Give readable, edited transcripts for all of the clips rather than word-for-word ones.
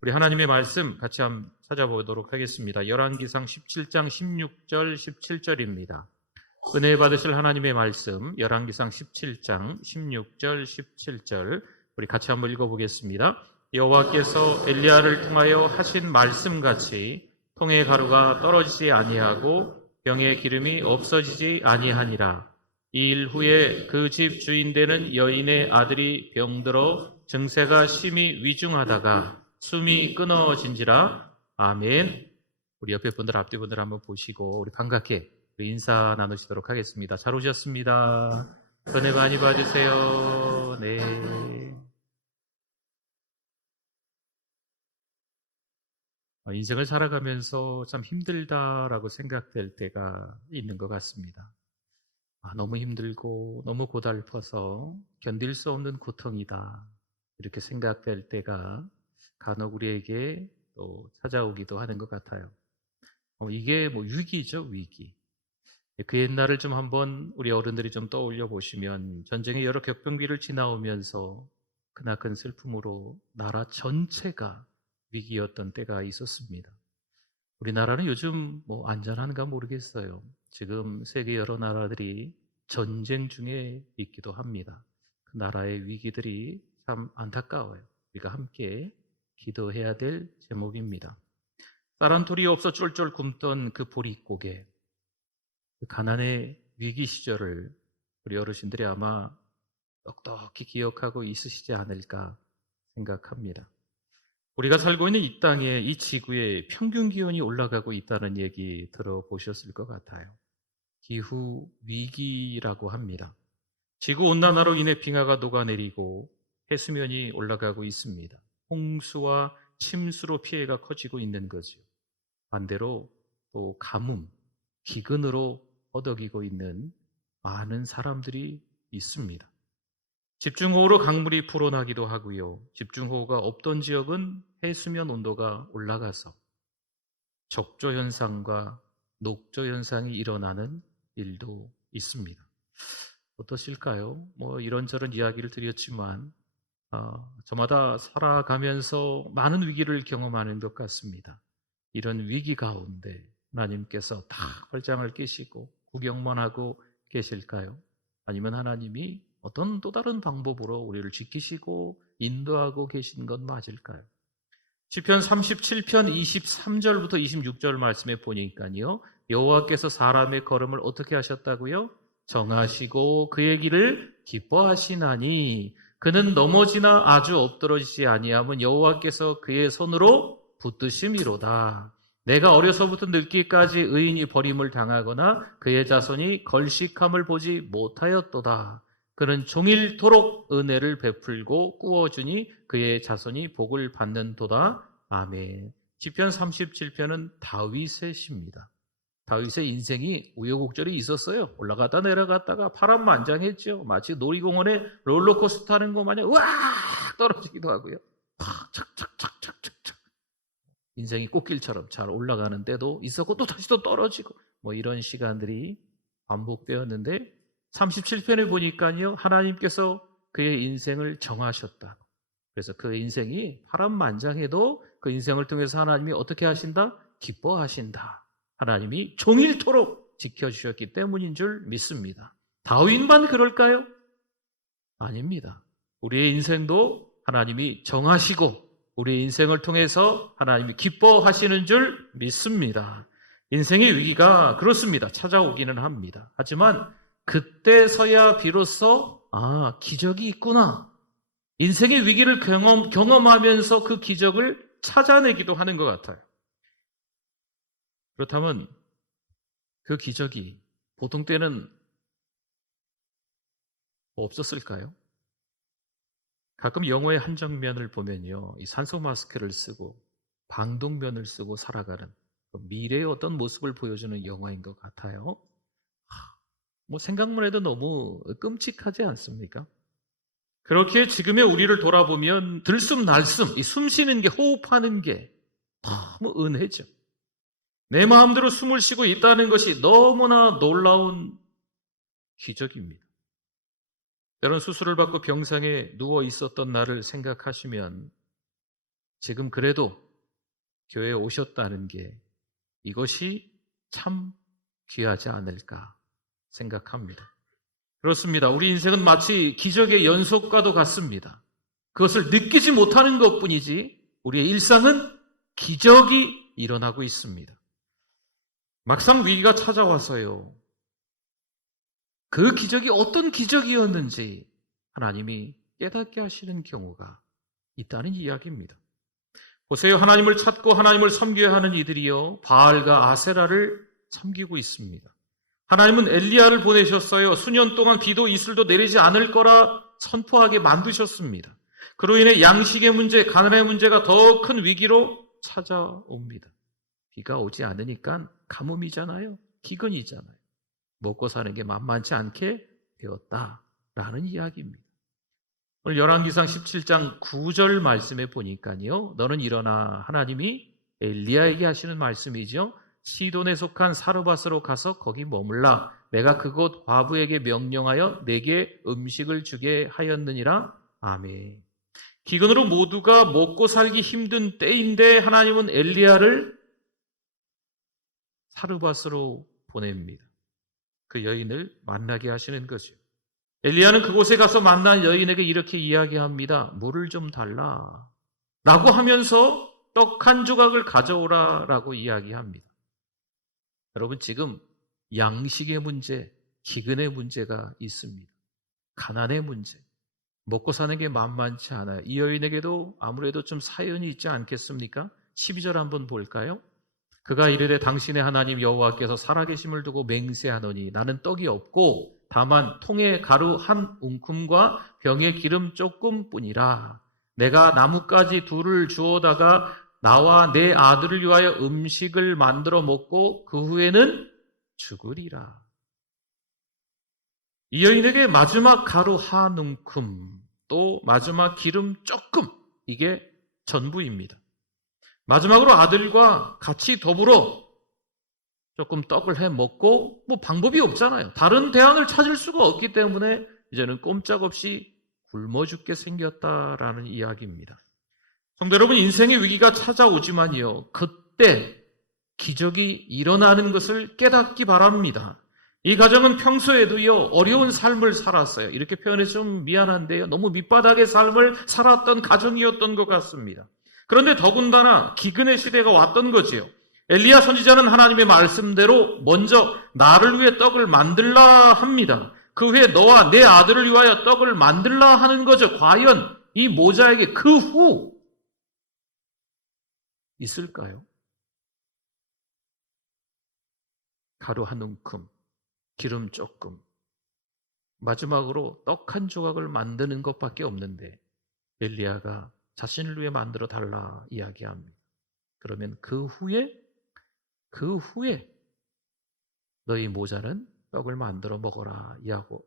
우리 하나님의 말씀 같이 한번 찾아보도록 하겠습니다. 열왕기상 17장 16절 17절입니다. 은혜 받으실 하나님의 말씀 열왕기상 17장 16절 17절 우리 같이 한번 읽어보겠습니다. 여호와께서 엘리야를 통하여 하신 말씀같이 통의 가루가 떨어지지 아니하고 병의 기름이 없어지지 아니하니라. 이 일 후에 그 집 주인 되는 여인의 아들이 병들어 증세가 심히 위중하다가 숨이 끊어진지라. 아멘. 우리 옆에 분들 앞뒤 분들 한번 보시고 우리 반갑게 우리 인사 나누시도록 하겠습니다. 잘 오셨습니다. 은혜 많이 받으세요. 네. 인생을 살아가면서 참 힘들다라고 생각될 때가 있는 것 같습니다. 너무 힘들고 너무 고달퍼서 견딜 수 없는 고통이다. 이렇게 생각될 때가 간혹 우리에게 또 찾아오기도 하는 것 같아요. 이게 위기죠, 위기. 그 옛날을 좀 한번 우리 어른들이 좀 떠올려 보시면 전쟁의 여러 격병기를 지나오면서 크나큰 슬픔으로 나라 전체가 위기였던 때가 있었습니다. 우리나라는 요즘 안전한가 모르겠어요. 지금 세계 여러 나라들이 전쟁 중에 있기도 합니다. 그 나라의 위기들이 참 안타까워요. 우리가 함께 기도해야 될 제목입니다. 쌀한톨이 없어 쫄쫄 굶던 그 보릿고개, 그 가난의 위기 시절을 우리 어르신들이 아마 똑똑히 기억하고 있으시지 않을까 생각합니다. 우리가 살고 있는 이 땅에, 이 지구에 평균 기온이 올라가고 있다는 얘기 들어보셨을 것 같아요. 기후 위기라고 합니다. 지구온난화로 인해 빙하가 녹아내리고 해수면이 올라가고 있습니다. 홍수와 침수로 피해가 커지고 있는 거죠. 반대로 또 가뭄, 기근으로 허덕이고 있는 많은 사람들이 있습니다. 집중호우로 강물이 불어나기도 하고요. 집중호우가 없던 지역은 해수면 온도가 올라가서 적조 현상과 녹조 현상이 일어나는 일도 있습니다. 어떠실까요? 이런저런 이야기를 드렸지만 저마다 살아가면서 많은 위기를 경험하는 것 같습니다. 이런 위기 가운데 하나님께서 다 벌장을 끼시고 구경만 하고 계실까요? 아니면 하나님이 어떤 또 다른 방법으로 우리를 지키시고 인도하고 계신 건 맞을까요? 시편 37편 23절부터 26절 말씀에 보니까요, 여호와께서 사람의 걸음을 어떻게 하셨다고요? 정하시고 그의 길을 기뻐하시나니 그는 넘어지나 아주 엎드러지지 아니하면 여호와께서 그의 손으로 붙드심이로다. 내가 어려서부터 늙기까지 의인이 버림을 당하거나 그의 자손이 걸식함을 보지 못하였도다. 그는 종일토록 은혜를 베풀고 꾸어주니 그의 자손이 복을 받는도다. 아멘. 시편 37편은 다윗의 시입니다. 다윗의 인생이 우여곡절이 있었어요. 올라갔다 내려갔다가 파란만장했죠. 마치 놀이공원에 롤러코스터 타는 것 마냥 으악 떨어지기도 하고요. 착착착착착착 인생이 꽃길처럼 잘 올라가는 때도 있었고 또 다시 또 떨어지고 이런 시간들이 반복되었는데 37편에 보니까요, 하나님께서 그의 인생을 정하셨다. 그래서 그 인생이 파란만장해도 그 인생을 통해서 하나님이 어떻게 하신다? 기뻐하신다. 하나님이 종일토록 지켜주셨기 때문인 줄 믿습니다. 다윗만 그럴까요? 아닙니다. 우리의 인생도 하나님이 정하시고 우리의 인생을 통해서 하나님이 기뻐하시는 줄 믿습니다. 인생의 위기가 그렇습니다. 찾아오기는 합니다. 하지만 그때서야 비로소 기적이 있구나. 인생의 위기를 경험하면서 그 기적을 찾아내기도 하는 것 같아요. 그렇다면 그 기적이 보통 때는 없었을까요? 가끔 영화의 한 장면을 보면요, 이 산소 마스크를 쓰고 방독면을 쓰고 살아가는 미래의 어떤 모습을 보여주는 영화인 것 같아요. 생각만 해도 너무 끔찍하지 않습니까? 그렇게 지금의 우리를 돌아보면 들숨 날숨, 이 숨 쉬는 게, 호흡하는 게 너무 은혜죠. 내 마음대로 숨을 쉬고 있다는 것이 너무나 놀라운 기적입니다. 때론 수술을 받고 병상에 누워 있었던 나를 생각하시면 지금 그래도 교회에 오셨다는 게 이것이 참 귀하지 않을까 생각합니다. 그렇습니다. 우리 인생은 마치 기적의 연속과도 같습니다. 그것을 느끼지 못하는 것뿐이지 우리의 일상은 기적이 일어나고 있습니다. 막상 위기가 찾아와서요, 그 기적이 어떤 기적이었는지 하나님이 깨닫게 하시는 경우가 있다는 이야기입니다. 보세요. 하나님을 찾고 하나님을 섬겨야 하는 이들이요, 바알과 아세라를 섬기고 있습니다. 하나님은 엘리야를 보내셨어요. 수년 동안 비도 이슬도 내리지 않을 거라 선포하게 만드셨습니다. 그로 인해 양식의 문제, 가난의 문제가 더 큰 위기로 찾아옵니다. 비가 오지 않으니까 가뭄이잖아요. 기근이잖아요. 먹고 사는 게 만만치 않게 되었다라는 이야기입니다. 오늘 열왕기상 17장 9절 말씀에 보니까요, 너는 일어나, 하나님이 엘리야에게 하시는 말씀이죠. 시돈에 속한 사르밧으로 가서 거기 머물라. 내가 그곳 과부에게 명령하여 내게 음식을 주게 하였느니라. 아멘. 기근으로 모두가 먹고 살기 힘든 때인데 하나님은 엘리야를 사르밧으로 보냅니다. 그 여인을 만나게 하시는 거죠. 엘리야는 그곳에 가서 만난 여인에게 이렇게 이야기합니다. 물을 좀 달라 라고 하면서 떡 한 조각을 가져오라 라고 이야기합니다. 여러분, 지금 양식의 문제, 기근의 문제가 있습니다. 가난의 문제, 먹고 사는 게 만만치 않아요. 이 여인에게도 아무래도 좀 사연이 있지 않겠습니까? 12절 한번 볼까요? 그가 이르되 당신의 하나님 여호와께서 살아계심을 두고 맹세하노니 나는 떡이 없고 다만 통에 가루 한 웅큼과 병에 기름 조금뿐이라. 내가 나뭇가지 둘을 주워다가 나와 내 아들을 위하여 음식을 만들어 먹고 그 후에는 죽으리라. 이 여인에게 마지막 가루 한 웅큼, 또 마지막 기름 조금, 이게 전부입니다. 마지막으로 아들과 같이 더불어 조금 떡을 해 먹고, 방법이 없잖아요. 다른 대안을 찾을 수가 없기 때문에 이제는 꼼짝없이 굶어 죽게 생겼다라는 이야기입니다. 성도 여러분, 인생의 위기가 찾아오지만요, 그때 기적이 일어나는 것을 깨닫기 바랍니다. 이 가정은 평소에도요, 어려운 삶을 살았어요. 이렇게 표현해서 좀 미안한데요, 너무 밑바닥의 삶을 살았던 가정이었던 것 같습니다. 그런데 더군다나 기근의 시대가 왔던 거지요. 엘리야 선지자는 하나님의 말씀대로 먼저 나를 위해 떡을 만들라 합니다. 그 후에 너와 내 아들을 위하여 떡을 만들라 하는 거죠. 과연 이 모자에게 그 후 있을까요? 가루 한 움큼, 기름 조금, 마지막으로 떡 한 조각을 만드는 것밖에 없는데 엘리야가 자신을 위해 만들어 달라 이야기합니다. 그러면 그 후에 너희 모자는 떡을 만들어 먹어라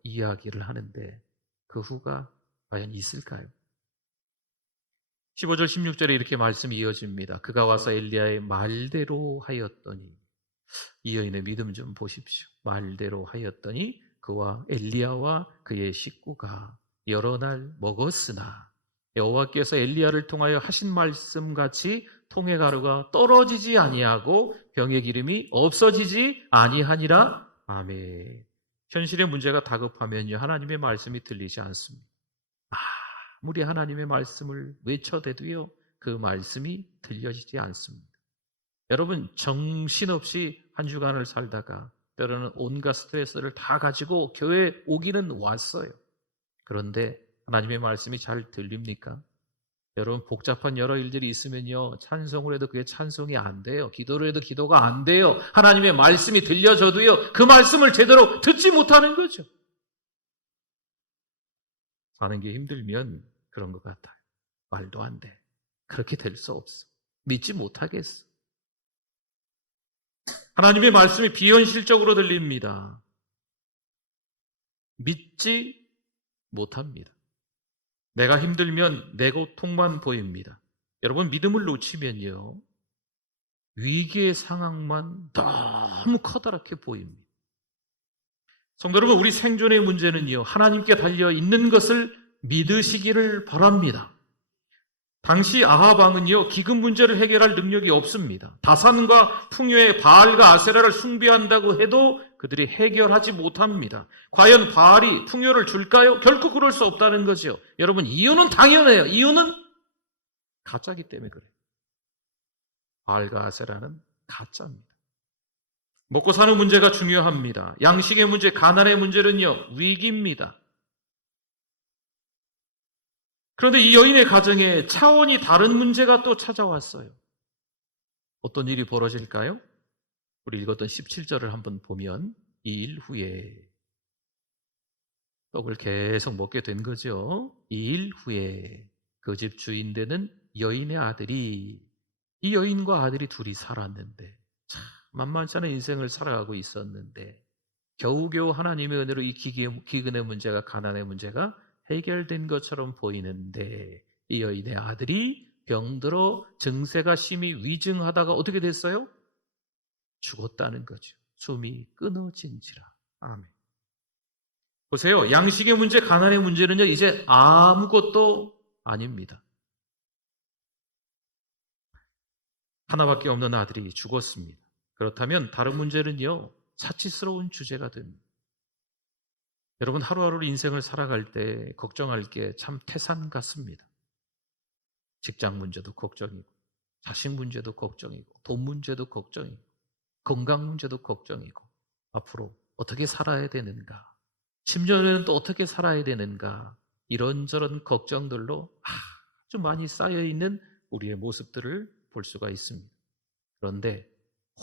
이야기를 하는데 그 후가 과연 있을까요? 15절 16절에 이렇게 말씀이 이어집니다. 그가 와서 엘리야의 말대로 하였더니, 이 여인의 믿음 좀 보십시오. 말대로 하였더니 그와 엘리야와 그의 식구가 여러 날 먹었으나 여호와께서 엘리야를 통하여 하신 말씀같이 통의 가루가 떨어지지 아니하고 병의 기름이 없어지지 아니하니라. 아멘. 현실의 문제가 다급하면요, 하나님의 말씀이 들리지 않습니다. 아무리 하나님의 말씀을 외쳐대도요, 그 말씀이 들려지지 않습니다. 여러분, 정신없이 한 주간을 살다가 때로는 온갖 스트레스를 다 가지고 교회에 오기는 왔어요. 그런데 하나님의 말씀이 잘 들립니까? 여러분, 복잡한 여러 일들이 있으면요, 찬송을 해도 그게 찬송이 안 돼요. 기도를 해도 기도가 안 돼요. 하나님의 말씀이 들려져도요, 그 말씀을 제대로 듣지 못하는 거죠. 사는 게 힘들면 그런 것 같아요. 말도 안 돼. 그렇게 될 수 없어. 믿지 못하겠어. 하나님의 말씀이 비현실적으로 들립니다. 믿지 못합니다. 내가 힘들면 내 고통만 보입니다. 여러분, 믿음을 놓치면요, 위기의 상황만 너무 커다랗게 보입니다. 성도 여러분, 우리 생존의 문제는요, 하나님께 달려 있는 것을 믿으시기를 바랍니다. 당시 아합 왕은요, 기금 문제를 해결할 능력이 없습니다. 다산과 풍요의 바알과 아세라를 숭배한다고 해도 그들이 해결하지 못합니다. 과연 바알이 풍요를 줄까요? 결코 그럴 수 없다는 거죠. 여러분, 이유는 당연해요. 이유는 가짜기 때문에 그래요. 바알과 아세라는 가짜입니다. 먹고 사는 문제가 중요합니다. 양식의 문제, 가난의 문제는요, 위기입니다. 그런데 이 여인의 가정에 차원이 다른 문제가 또 찾아왔어요. 어떤 일이 벌어질까요? 우리 읽었던 17절을 한번 보면 이 일 후에 떡을 계속 먹게 된 거죠. 이 일 후에 그 집 주인 되는 여인의 아들이, 이 여인과 아들이 둘이 살았는데 참 만만치 않은 인생을 살아가고 있었는데 겨우겨우 하나님의 은혜로 이 기근의 문제가, 가난의 문제가 해결된 것처럼 보이는데 이 여인의 아들이 병들어 증세가 심히 위중하다가 어떻게 됐어요? 죽었다는 거죠. 숨이 끊어진지라. 아멘. 보세요. 양식의 문제, 가난의 문제는요, 이제 아무것도 아닙니다. 하나밖에 없는 아들이 죽었습니다. 그렇다면 다른 문제는요, 사치스러운 주제가 됩니다. 여러분, 하루하루 인생을 살아갈 때 걱정할 게 참 태산 같습니다. 직장 문제도 걱정이고, 자식 문제도 걱정이고, 돈 문제도 걱정이고, 건강 문제도 걱정이고, 앞으로 어떻게 살아야 되는가, 10년에는 또 어떻게 살아야 되는가, 이런저런 걱정들로 아주 많이 쌓여있는 우리의 모습들을 볼 수가 있습니다. 그런데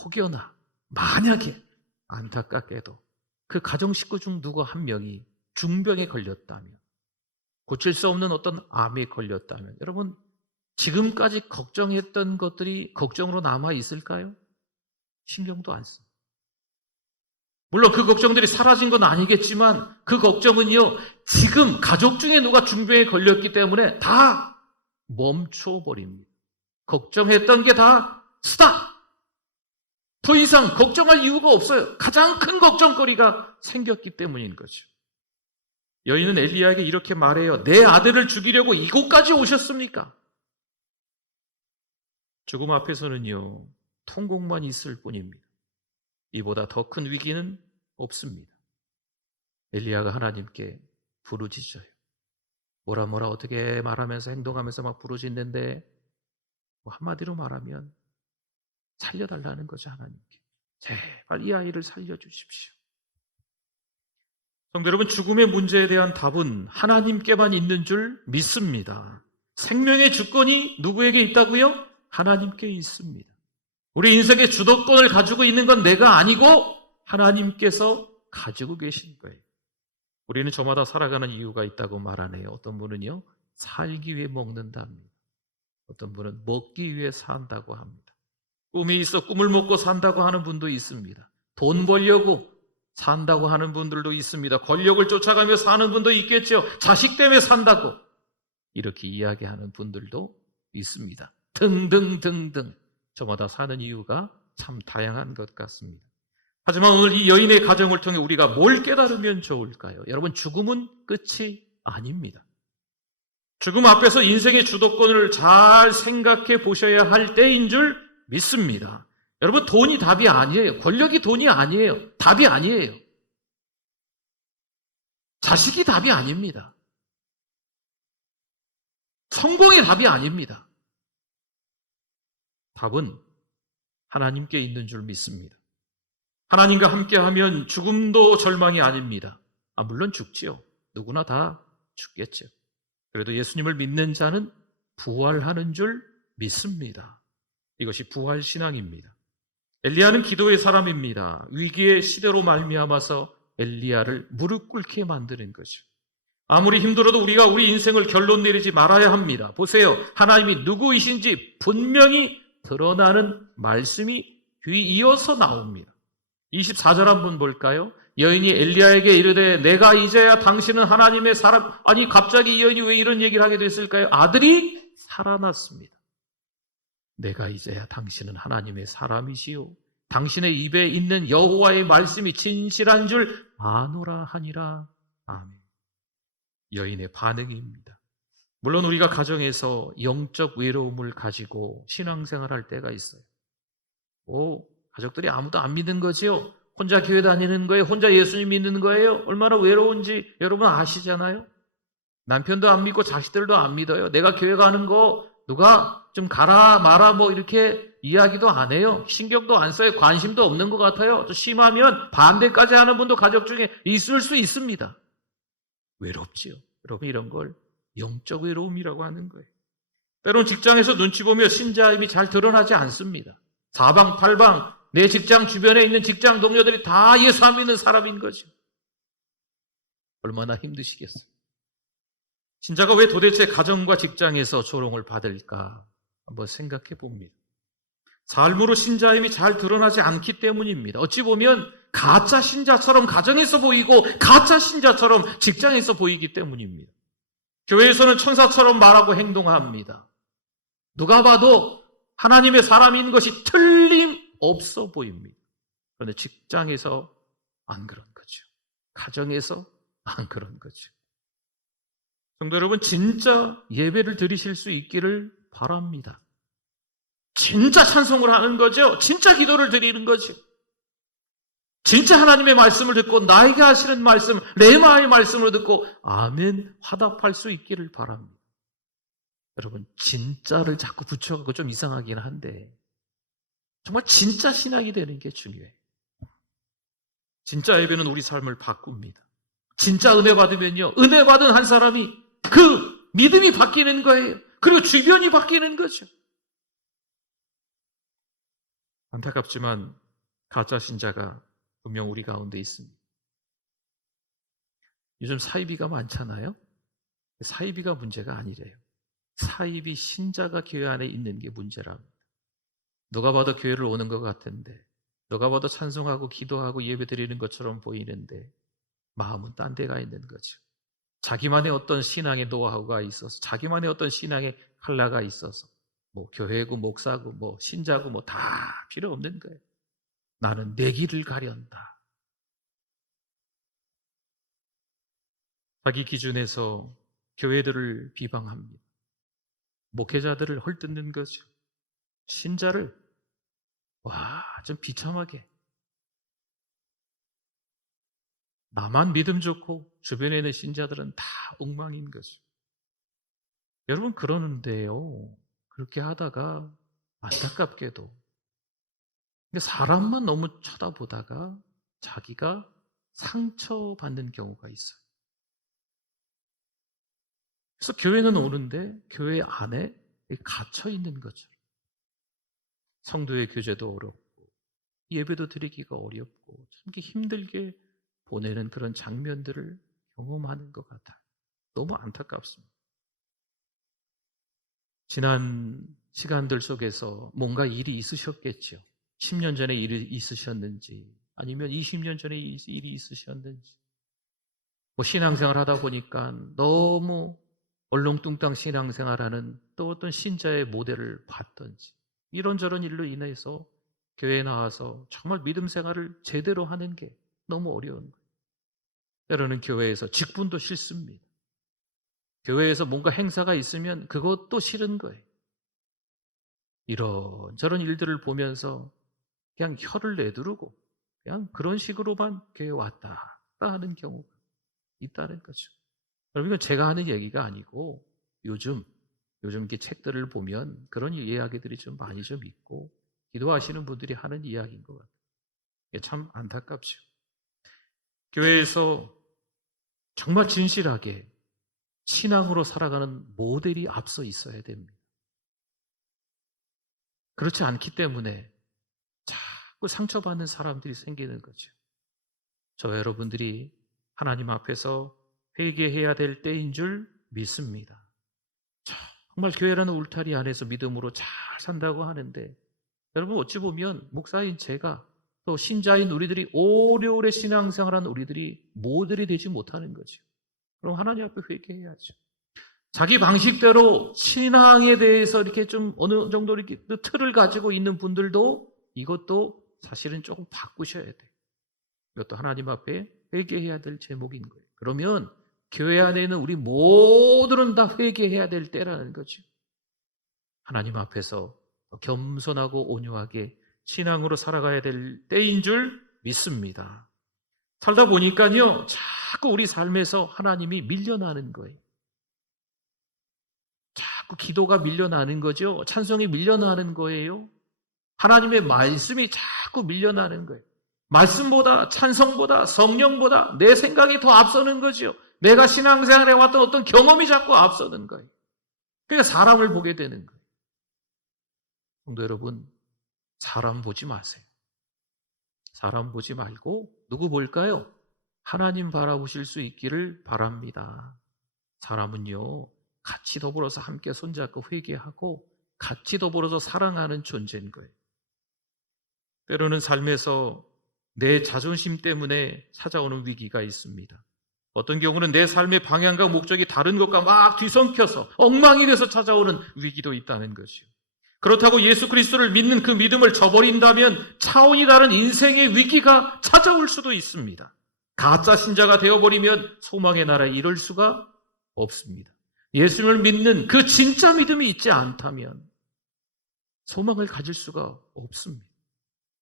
혹여나 만약에 안타깝게도 그 가정 식구 중 누구 한 명이 중병에 걸렸다면, 고칠 수 없는 어떤 암에 걸렸다면, 여러분, 지금까지 걱정했던 것들이 걱정으로 남아 있을까요? 신경도 안 씁니다. 물론 그 걱정들이 사라진 건 아니겠지만 그 걱정은요, 지금 가족 중에 누가 중병에 걸렸기 때문에 다 멈춰버립니다. 걱정했던 게 다 스탑! 더 이상 걱정할 이유가 없어요. 가장 큰 걱정거리가 생겼기 때문인 거죠. 여인은 엘리야에게 이렇게 말해요. 내 아들을 죽이려고 이곳까지 오셨습니까? 죽음 앞에서는요, 통곡만 있을 뿐입니다. 이보다 더 큰 위기는 없습니다. 엘리야가 하나님께 부르짖어요. 뭐라 어떻게 말하면서 행동하면서 막 부르짖는데 한마디로 말하면 살려달라는 거죠. 하나님께. 제발 이 아이를 살려주십시오. 성도 여러분, 죽음의 문제에 대한 답은 하나님께만 있는 줄 믿습니다. 생명의 주권이 누구에게 있다고요? 하나님께 있습니다. 우리 인생의 주도권을 가지고 있는 건 내가 아니고 하나님께서 가지고 계신 거예요. 우리는 저마다 살아가는 이유가 있다고 말하네요. 어떤 분은요, 살기 위해 먹는답니다. 어떤 분은 먹기 위해 산다고 합니다. 꿈이 있어 꿈을 먹고 산다고 하는 분도 있습니다. 돈 벌려고 산다고 하는 분들도 있습니다. 권력을 쫓아가며 사는 분도 있겠죠. 자식 때문에 산다고 이렇게 이야기하는 분들도 있습니다. 등등등등. 저마다 사는 이유가 참 다양한 것 같습니다. 하지만 오늘 이 여인의 가정을 통해 우리가 뭘 깨달으면 좋을까요? 여러분, 죽음은 끝이 아닙니다. 죽음 앞에서 인생의 주도권을 잘 생각해 보셔야 할 때인 줄 믿습니다. 여러분, 돈이 답이 아니에요. 권력이 돈이 아니에요. 답이 아니에요. 자식이 답이 아닙니다. 성공이 답이 아닙니다. 답은 하나님께 있는 줄 믿습니다. 하나님과 함께하면 죽음도 절망이 아닙니다. 물론 죽지요. 누구나 다 죽겠죠. 그래도 예수님을 믿는 자는 부활하는 줄 믿습니다. 이것이 부활신앙입니다. 엘리야는 기도의 사람입니다. 위기의 시대로 말미암아서 엘리야를 무릎 꿇게 만드는 거죠. 아무리 힘들어도 우리가 우리 인생을 결론 내리지 말아야 합니다. 보세요. 하나님이 누구이신지 분명히 드러나는 말씀이 뒤이어서 나옵니다. 24절 한번 볼까요? 여인이 엘리야에게 이르되 내가 이제야 당신은 하나님의 사람. 아니, 갑자기 이 여인이 왜 이런 얘기를 하게 됐을까요? 아들이 살아났습니다. 내가 이제야 당신은 하나님의 사람이시요 당신의 입에 있는 여호와의 말씀이 진실한 줄 아노라 하니라. 아멘. 여인의 반응입니다. 물론 우리가 가정에서 영적 외로움을 가지고 신앙생활할 때가 있어요. 가족들이 아무도 안 믿는 거지요. 혼자 교회 다니는 거예요. 혼자 예수님 믿는 거예요. 얼마나 외로운지 여러분 아시잖아요. 남편도 안 믿고 자식들도 안 믿어요. 내가 교회 가는 거 누가 좀 가라 마라 뭐 이렇게 이야기도 안 해요. 신경도 안 써요. 관심도 없는 것 같아요. 또 심하면 반대까지 하는 분도 가족 중에 있을 수 있습니다. 외롭지요. 여러분 이런 걸 영적 외로움이라고 하는 거예요. 때론 직장에서 눈치 보며 신자임이 잘 드러나지 않습니다. 사방팔방 내 직장 주변에 있는 직장 동료들이 다 예수 안 믿는 사람인 거죠. 얼마나 힘드시겠어요. 신자가 왜 도대체 가정과 직장에서 조롱을 받을까 한번 생각해 봅니다. 삶으로 신자임이 잘 드러나지 않기 때문입니다. 어찌 보면 가짜 신자처럼 가정에서 보이고 가짜 신자처럼 직장에서 보이기 때문입니다. 교회에서는 천사처럼 말하고 행동합니다. 누가 봐도 하나님의 사람인 것이 틀림없어 보입니다. 그런데 직장에서 안 그런 거죠. 가정에서 안 그런 거죠. 성도 여러분, 진짜 예배를 드리실 수 있기를 바랍니다. 진짜 찬송을 하는 거죠. 진짜 기도를 드리는 거죠. 진짜 하나님의 말씀을 듣고 나에게 하시는 말씀, 레마의 말씀을 듣고 아멘 화답할 수 있기를 바랍니다. 여러분, 진짜를 자꾸 붙여갖고 좀 이상하긴 한데 정말 진짜 신앙이 되는 게 중요해요. 진짜 예배는 우리 삶을 바꿉니다. 진짜 은혜 받으면요, 은혜 받은 한 사람이 그 믿음이 바뀌는 거예요. 그리고 주변이 바뀌는 거죠. 안타깝지만 가짜 신자가 분명 우리 가운데 있습니다. 요즘 사이비가 많잖아요. 사이비가 문제가 아니래요. 사이비 신자가 교회 안에 있는 게 문제랍니다. 누가 봐도 교회를 오는 것 같은데, 누가 봐도 찬송하고 기도하고 예배 드리는 것처럼 보이는데 마음은 딴 데가 있는 거죠. 자기만의 어떤 신앙의 노하우가 있어서, 자기만의 어떤 신앙의 칼라가 있어서 뭐 교회고 목사고 뭐 신자고 뭐 다 필요 없는 거예요. 나는 내 길을 가련다. 자기 기준에서 교회들을 비방합니다. 목회자들을 헐뜯는 거죠. 신자를 좀 비참하게, 나만 믿음 좋고 주변에 있는 신자들은 다 엉망인 거죠. 여러분, 그러는데요, 그렇게 하다가 안타깝게도 사람만 너무 쳐다보다가 자기가 상처받는 경우가 있어요. 그래서 교회는 오는데 교회 안에 갇혀 있는 거죠. 성도의 교제도 어렵고 예배도 드리기가 어렵고 참 힘들게 보내는 그런 장면들을 경험하는 것 같아요. 너무 안타깝습니다. 지난 시간들 속에서 뭔가 일이 있으셨겠죠. 10년 전에 일이 있으셨는지, 아니면 20년 전에 일이 있으셨는지, 뭐 신앙생활 하다 보니까 너무 얼렁뚱땅 신앙생활하는 또 어떤 신자의 모델을 봤던지, 이런저런 일로 인해서 교회에 나와서 정말 믿음 생활을 제대로 하는 게 너무 어려운 거예요. 때로는 교회에서 직분도 싫습니다. 교회에서 뭔가 행사가 있으면 그것도 싫은 거예요. 이런저런 일들을 보면서 그냥 혀를 내두르고 그냥 그런 식으로만 교회에 왔다 하는 경우가 있다는 거죠. 여러분, 이건 제가 하는 얘기가 아니고 요즘 이렇게 책들을 보면 그런 이야기들이 좀 많이 좀 있고 기도하시는 분들이 하는 이야기인 것 같아요. 이게 참 안타깝죠. 교회에서 정말 진실하게 신앙으로 살아가는 모델이 앞서 있어야 됩니다. 그렇지 않기 때문에 자꾸 상처받는 사람들이 생기는 거죠. 저와 여러분들이 하나님 앞에서 회개해야 될 때인 줄 믿습니다. 정말 교회라는 울타리 안에서 믿음으로 잘 산다고 하는데, 여러분 어찌 보면 목사인 제가 또 신자인 우리들이 오래오래 신앙생활한 우리들이 모델이 되지 못하는 거죠. 그럼 하나님 앞에 회개해야죠. 자기 방식대로 신앙에 대해서 이렇게 좀 어느 정도 이렇게 틀을 가지고 있는 분들도 이것도 사실은 조금 바꾸셔야 돼요. 이것도 하나님 앞에 회개해야 될 제목인 거예요. 그러면 교회 안에 있는 우리 모두는 다 회개해야 될 때라는 거죠. 하나님 앞에서 겸손하고 온유하게 신앙으로 살아가야 될 때인 줄 믿습니다. 살다 보니까요, 자꾸 우리 삶에서 하나님이 밀려나는 거예요. 자꾸 기도가 밀려나는 거죠. 찬송이 밀려나는 거예요. 하나님의 말씀이 자꾸 밀려나는 거예요. 말씀보다, 찬송보다, 성령보다 내 생각이 더 앞서는 거죠. 내가 신앙생활에 왔던 어떤 경험이 자꾸 앞서는 거예요. 그러니까 사람을 보게 되는 거예요. 성도 여러분, 사람 보지 마세요. 사람 보지 말고 누구 볼까요? 하나님 바라보실 수 있기를 바랍니다. 사람은요, 같이 더불어서 함께 손잡고 회개하고 같이 더불어서 사랑하는 존재인 거예요. 때로는 삶에서 내 자존심 때문에 찾아오는 위기가 있습니다. 어떤 경우는 내 삶의 방향과 목적이 다른 것과 막 뒤섞여서 엉망이 돼서 찾아오는 위기도 있다는 것이요. 그렇다고 예수 그리스도를 믿는 그 믿음을 저버린다면 차원이 다른 인생의 위기가 찾아올 수도 있습니다. 가짜 신자가 되어버리면 소망의 나라에 이를 수가 없습니다. 예수님을 믿는 그 진짜 믿음이 있지 않다면 소망을 가질 수가 없습니다.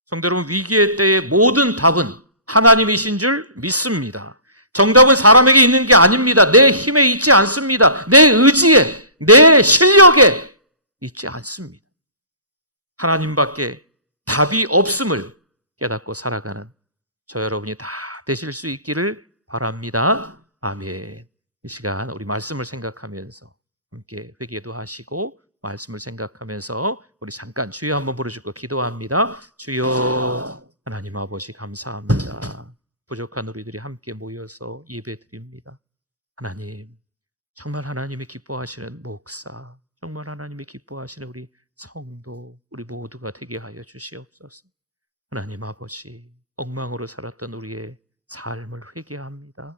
성도 여러분, 위기의 때의 모든 답은 하나님이신 줄 믿습니다. 정답은 사람에게 있는 게 아닙니다. 내 힘에 있지 않습니다. 내 의지에, 내 실력에 있지 않습니다. 하나님밖에 답이 없음을 깨닫고 살아가는 저 여러분이 다 되실 수 있기를 바랍니다. 아멘. 이 시간 우리 말씀을 생각하면서 함께 회개도 하시고 말씀을 생각하면서 우리 잠깐 주여 한번 부르짖고 기도합니다. 주여, 하나님 아버지 감사합니다. 부족한 우리들이 함께 모여서 예배드립니다. 하나님, 정말 하나님이 기뻐하시는 목사, 정말 하나님이 기뻐하시는 우리 성도, 우리 모두가 되게 하여 주시옵소서. 하나님 아버지, 엉망으로 살았던 우리의 삶을 회개합니다.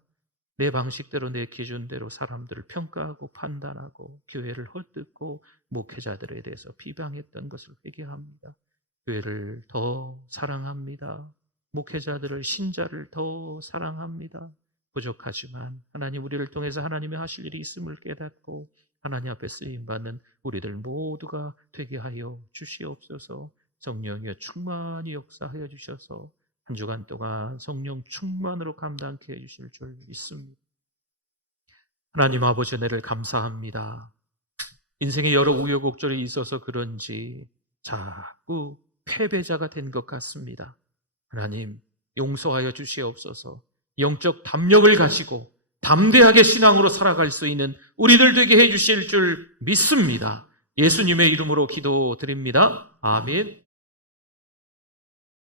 내 방식대로, 내 기준대로 사람들을 평가하고 판단하고 교회를 헐뜯고 목회자들에 대해서 비방했던 것을 회개합니다. 교회를 더 사랑합니다. 목회자들을, 신자를 더 사랑합니다. 부족하지만 하나님, 우리를 통해서 하나님이 하실 일이 있음을 깨닫고 하나님 앞에 쓰임받는 우리들 모두가 되게 하여 주시옵소서. 성령이여 충만히 역사하여 주셔서 한 주간 동안 성령 충만으로 감당케 해주실 줄 믿습니다. 하나님 아버지, 은혜를 감사합니다. 인생의 여러 우여곡절이 있어서 그런지 자꾸 패배자가 된 것 같습니다. 하나님, 용서하여 주시옵소서. 영적 담력을 가지고 담대하게 신앙으로 살아갈 수 있는 우리들 되게 해주실 줄 믿습니다. 예수님의 이름으로 기도드립니다. 아멘.